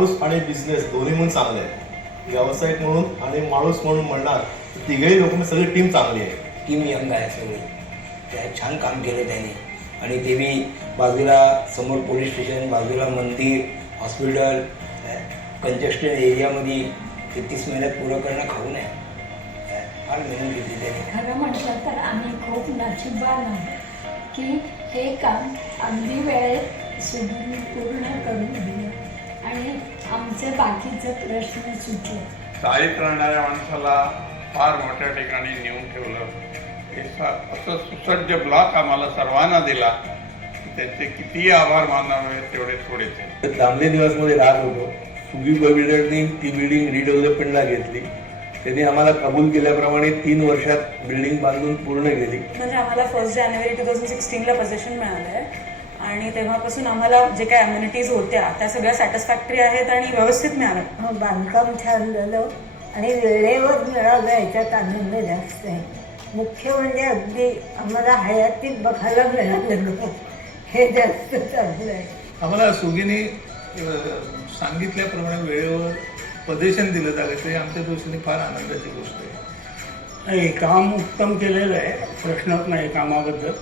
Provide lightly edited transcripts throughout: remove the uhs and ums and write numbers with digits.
माणूस आणि बिझनेस दोन्ही म्हणून चांगले आहे. व्यावसायिक म्हणून आणि माणूस म्हणून म्हणणार तिघही लोक सगळी टीम चांगली आहे. टीम यंग आहे सगळी, त्या छान काम केलं त्याने. आणि ते बी बाजूला समोर पोलीस स्टेशन, बाजूला मंदिर, हॉस्पिटल, कंजेस्टेड एरियामध्ये 33 महिन्यात पुरं करणं खाऊ नये. फार मेहनत घेतली त्याने. खरं म्हटलं तर आम्ही खूप नशीबवान आहोत की हे काम अगदी वेळेत सुगीने पूर्ण करून दिलं आणि आमचे बाकीचे प्रश्न सुटले. चाळीत राहणाऱ्या माणसाला फार मोठ्या ठिकाणी नेऊन ठेवलं. असं सुसज्ज ब्लॉक आम्हाला सर्वांना दिला. त्याचे कितीही आभार मानावे तेवढे थोडेच. दामले निवासमध्ये राहत होतो. सुगी बिल्डरनी ती बिल्डिंग रिडेव्हलपमेंटला घेतली. त्यांनी आम्हाला कबूल केल्याप्रमाणे 3 वर्षात बिल्डिंग बांधून पूर्ण केली. म्हणजे आम्हाला 1 जानेवारी 2016ला पोझिशन मिळालं आहे आणि तेव्हापासून आम्हाला जे काही अम्युनिटीज होत्या त्या सगळ्या सॅटिस्फॅक्टरी आहेत आणि व्यवस्थित मिळालं. बांधकाम छान झालं आणि वेळेवर मिळालं याच्यात आनंद जास्त आहे. मुख्य म्हणजे अगदी आम्हाला हयातीत बघायला मिळालं हे जास्त चांगलं आहे. आम्हाला सुगीने सांगितल्याप्रमाणे वेळेवर पदेशन दिलं जातं ते आमच्या दृष्टीने फार आनंदाची गोष्ट आहे. नाही, काम उत्तम केलेलं आहे, प्रश्नच नाही कामाबद्दल.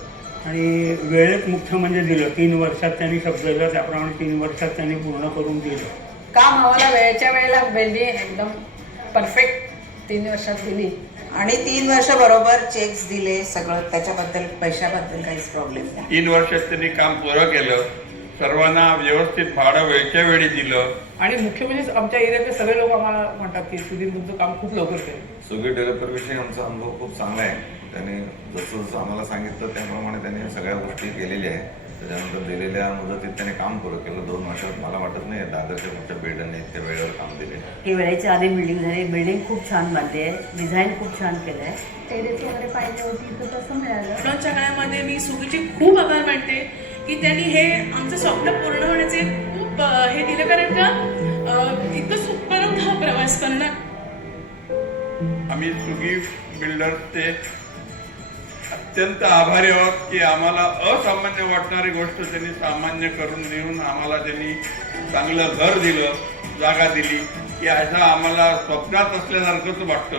आणि वेळेत मुख्य म्हणजे दिलं. 3 वर्षात त्यांनी शब्द दिला त्याप्रमाणे 3 वर्षात त्यांनी पूर्ण करून दिलं. काम आम्हाला वेळेच्या वेळेला बिल्डिंग एकदम परफेक्ट 3 वर्षात दिली आणि 3 वर्ष बरोबर चेक्स दिले. सगळं त्याच्याबद्दल पैशाबद्दल काहीच प्रॉब्लेम नाही. 3 वर्षात त्यांनी काम पुरं केलं. सर्वांना व्यवस्थित भाडं वेळच्या वेळी दिलं. आणि मुख्य म्हणजे आमच्या एरियातले सगळे लोक आम्हाला म्हणतात की सुधीर तुमचं काम खूप लवकर केलं. सुगी डेव्हलपरविषयी आमचा अनुभव खूप चांगला आहे. त्याने जसं जसं आम्हाला सांगितलं त्याप्रमाणे त्याने सगळ्या गोष्टी केलेल्या आहेत. त्याच्यानंतर दिलेल्या मुदतीत त्याने काम पुरं केलं. 2 वर्षात मला वाटत नाही दादरच्या मोठ्या बिल्डरने इतक्या वेळेवर काम दिले. ही वेळेच्या आधी बिल्डिंग झाली. बिल्डिंग खूप छान बांधली आहे. डिझाईन खूप छान केलं आहे. टेरेस वगैरे पाहिजे होती तर तसं मिळालं. लॉकडाऊनच्या काळामध्ये मी सुगीचे खूप आभार मानते की त्यांनी हे आमचं स्वप्न पूर्ण होण्याचे खूप हे दिलं. कारण का इतकं सुपर होता प्रवास करणं. आम्ही सुगी बिल्डरचे अत्यंत आभारी आहोत की आम्हाला असामान्य वाटणारी गोष्ट त्यांनी सामान्य करून देऊन आम्हाला त्यांनी चांगलं घर दिलं, जागा दिली की असा आम्हाला स्वप्नात असल्यासारखंच वाटतं.